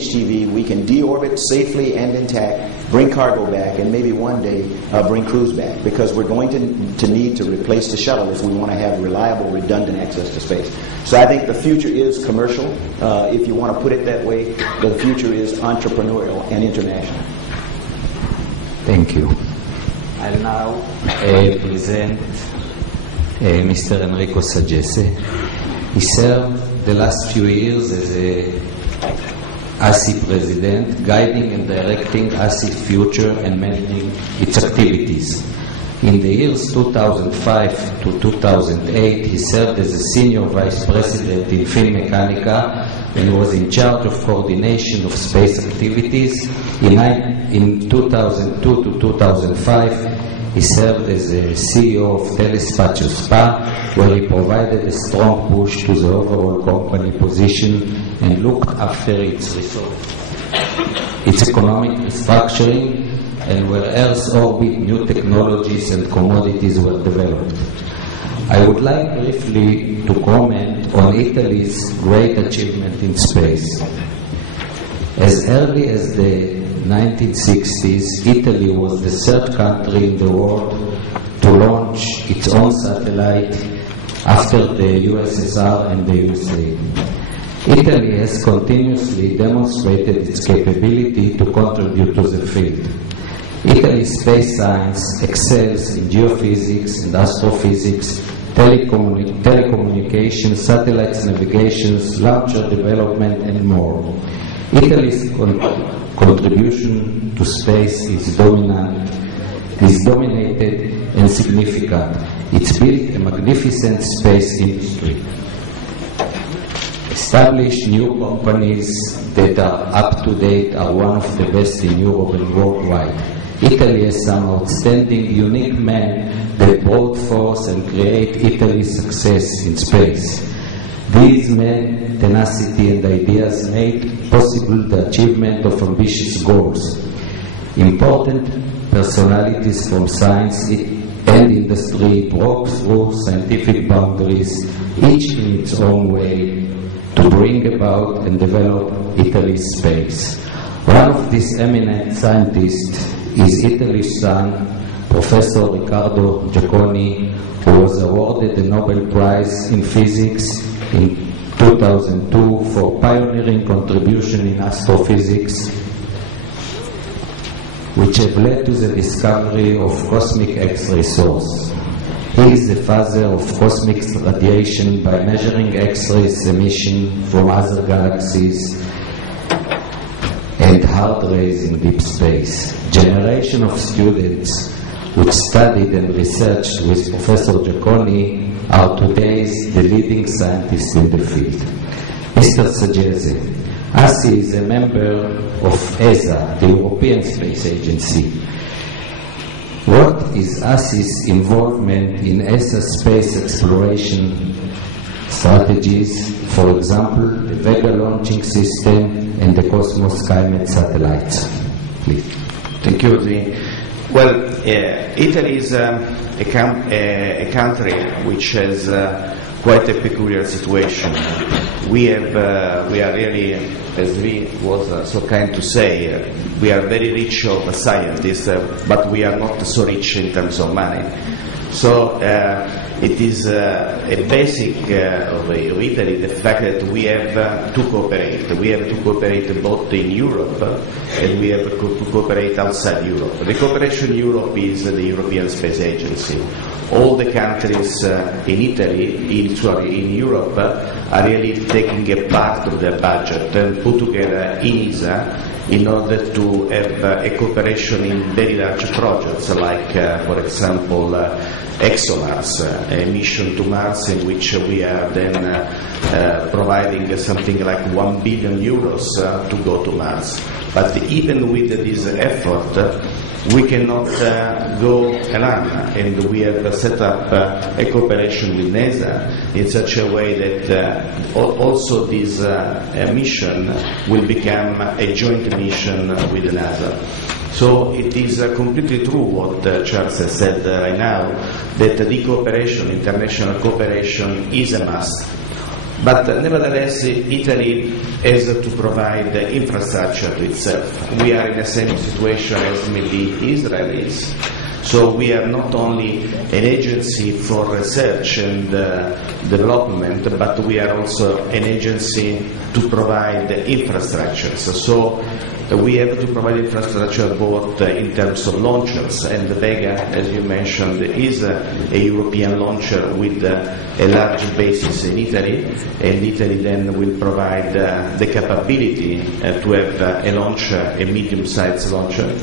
TV, we can deorbit safely and intact, bring cargo back, and maybe one day bring crews back, because we're going to need to replace the shuttle if we want to have reliable, redundant access to space. So I think the future is commercial, if you want to put it that way. The future is entrepreneurial and international. Thank you. I'll now present Mr. Enrico Saggese. He served the last few years as a ASI president, guiding and directing ASI's future and managing its activities. In the years 2005 to 2008, he served as a senior vice president in Finmeccanica and was in charge of coordination of space activities. In 2002 to 2005, he served as a CEO of Telespazio SPA, where he provided a strong push to the overall company position and looked after its resources, its economic restructuring, and where Earth's orbit, new technologies and commodities were developed. I would like briefly to comment on Italy's great achievement in space. As early as the 1960s, Italy was the third country in the world to launch its own satellite after the USSR and the USA. Italy has continuously demonstrated its capability to contribute to the field. Italy's space science excels in geophysics and astrophysics, telecommunications, satellites navigations, launcher development, and more. Italy's contribution to space is dominated and significant. It's built a magnificent space industry. Established new companies that are up to date are one of the best in Europe and worldwide. Italy has some outstanding, unique men that brought forth and create Italy's success in space. These men, tenacity and ideas made possible the achievement of ambitious goals. Important personalities from science and industry broke through scientific boundaries, each in its own way, to bring about and develop Italy's space. One of these eminent scientists is Italy's son, Professor Riccardo Giacconi, who was awarded the Nobel Prize in Physics in 2002 for pioneering contribution in astrophysics, which have led to the discovery of cosmic X-ray source. He is the father of cosmic radiation by measuring X-rays emission from other galaxies and hard rays in deep space. Generation of students which studied and researched with Professor Giacconi are today the leading scientists in the field. Mr. Saggese, ASI is a member of ESA, the European Space Agency. What is ASI's involvement in ESA space exploration strategies, for example, the Vega launching system and the Cosmos Skymet satellites? Please. Thank you. Well, Italy is a country which has quite a peculiar situation. We are really, as we was so kind to say, we are very rich of scientists, but we are not so rich in terms of money. So it is a basic of Italy, the fact that we have to cooperate. We have to cooperate both in Europe and we have to cooperate outside Europe. The cooperation in Europe is the European Space Agency. All the countries in in Europe are really taking a part of their budget and put together in ESA in order to have a cooperation in very large projects like, for example, ExoMars, a mission to Mars in which we are then providing something like 1 billion euros to go to Mars. But even with this effort, we cannot go alone, and we have set up a cooperation with NASA in such a way that also this mission will become a joint mission with NASA. So it is completely true what Charles has said right now, that the cooperation, international cooperation, is a must. But nevertheless, Italy has to provide the infrastructure to itself. We are in the same situation as maybe Israel is. So we are not only an agency for research and development, but we are also an agency to provide infrastructures. So we have to provide infrastructure both in terms of launchers, and the Vega, as you mentioned, is a European launcher with a large basis in Italy, and Italy then will provide the capability to have a launcher, a medium-sized launcher.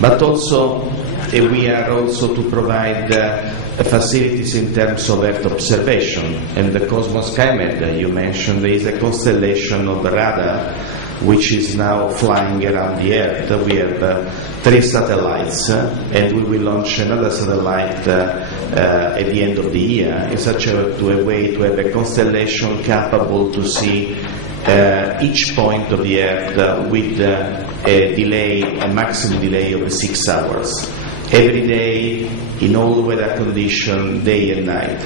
But also we are also to provide facilities in terms of Earth observation, and the Cosmos SkyMed you mentioned is a constellation of radar which is now flying around the Earth. We have 3 satellites, and we will launch another satellite at the end of the year in such a way to have a constellation capable to see each point of the Earth with a delay, a maximum delay of 6 hours. Every day, in all weather conditions, day and night.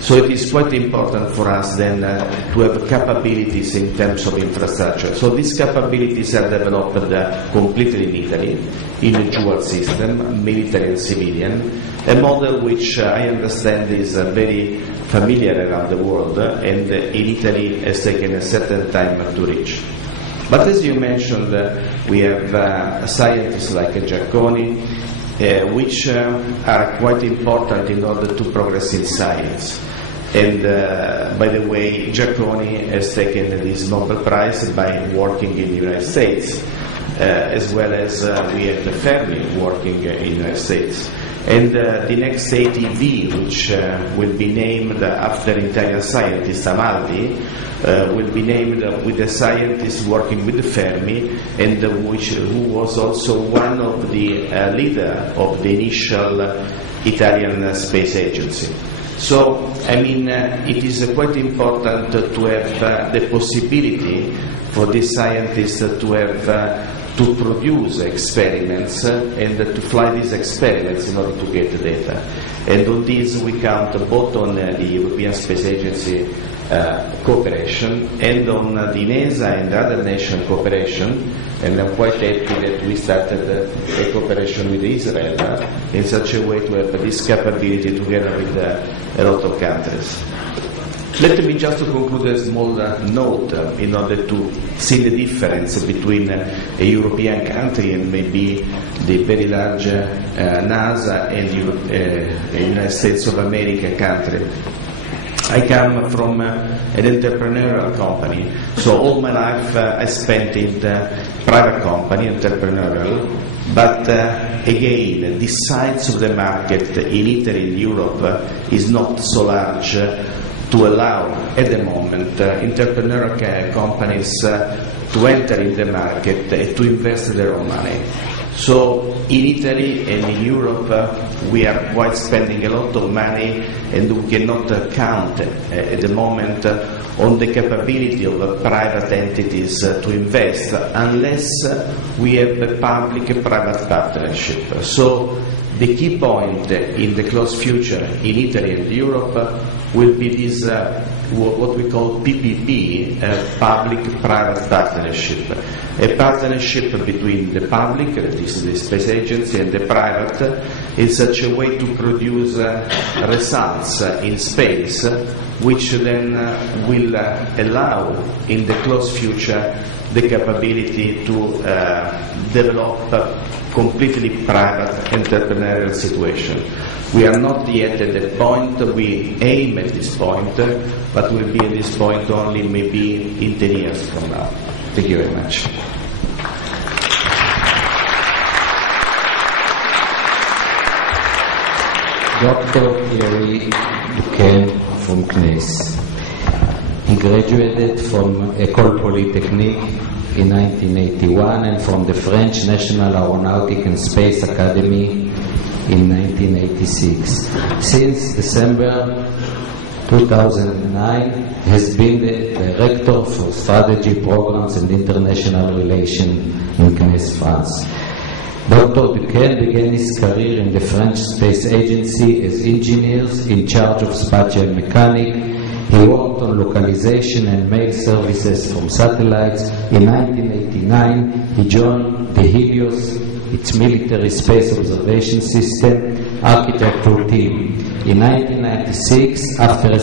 So it is quite important for us then to have capabilities in terms of infrastructure. So these capabilities are developed completely in Italy, in a dual system, military and civilian, a model which I understand is very familiar around the world, and in Italy has taken a certain time to reach. But as you mentioned, we have scientists like Giacconi, which are quite important in order to progress in science. And by the way, Giacconi has taken this Nobel Prize by working in the United States, as well as we have the Fermi working in the United States. And the next ATV, which will be named after Italian scientist Amaldi, will be named with a scientist working with the Fermi, and who was also one of the leader of the initial Italian space agency. So, I mean, it is quite important to have the possibility for these scientists to have to produce experiments and to fly these experiments in order to get the data. And on this we count both on the European Space Agency cooperation and on the NASA and other nation cooperation, and I'm quite happy that we started a cooperation with Israel in such a way to have this capability together with a lot of countries. Let me just conclude a small note in order to see the difference between a European country and maybe the very large NASA and the United States of America country. I come from an entrepreneurial company, so all my life I spent in the private company, entrepreneurial, but again, the size of the market in Italy and Europe is not so large to allow at the moment entrepreneurial companies to enter in the market and to invest their own money. So in Italy and in Europe we are quite spending a lot of money, and we cannot count at the moment on the capability of private entities to invest unless we have a public-private partnership. So the key point in the close future in Italy and Europe will be this what we call PPP, public-private partnership. A partnership between the public, that is the space agency, and the private in such a way to produce results in space, which then will allow in the close future the capability to develop completely private entrepreneurial situation. We are not yet at that point. We aim at this point, but we'll be at this point only maybe in 10 years from now. Thank you very much. Dr. Thierry Duquesne from CNES. He graduated from École Polytechnique in 1981 and from the French National Aeronautic and Space Academy in 1986. Since December 2009, has been the Director for Strategy Programs and International Relations in CNES France. Dr. Duquesne began his career in the French Space Agency as engineer in charge of spatial mechanics. He worked on localization and mail services from satellites. In 1989, he joined the Helios, its military space observation system architecture team. In 1996, after a